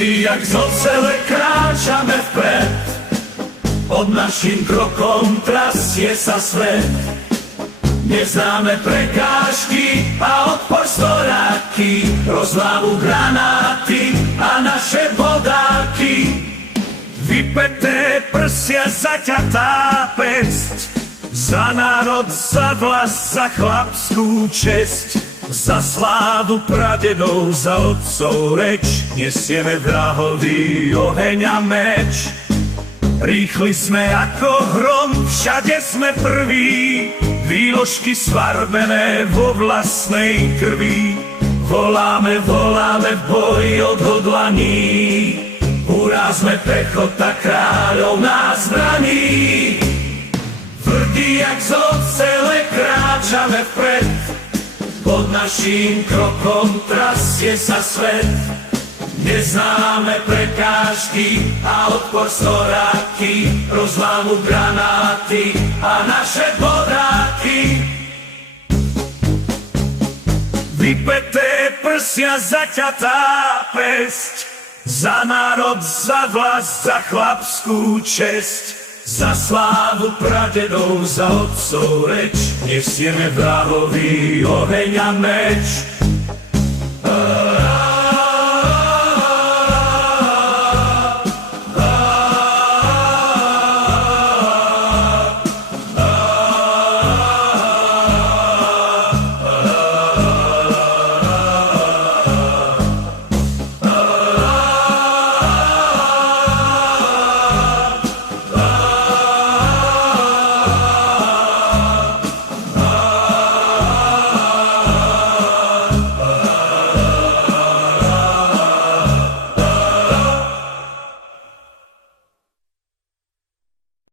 Tvrdí jak z ocele kráčame vpred, pod našim krokom trasie sa svet. Neznáme prekážky a odpor storáky, rozlávu granáty a naše bodáky. Vypeté prsia, zaťatá pesť, za národ, za vlast, za chlapskú česť, za slávu pradedov, za otcov reč. Nesieme vrahový oheň a meč. Rýchli sme ako hrom, všade sme prví, výložky sfarbené vo vlastnej krvi. Voláme, voláme v boji odhodlaní, hurá, sme pechota kráľov nás braní. Tvrdí jak z ocele kráčame vpred, pod naším krokom trasie sa svet. Neznáme prekážky a odpor storáky, rozlámu granáty a naše bodáky. Vypeté prsia, zaťatá pesť, za národ, za vlast, za chlapskú česť, za slávu pradedov, za otcov reč. Nesieme vrahový oheň a meč.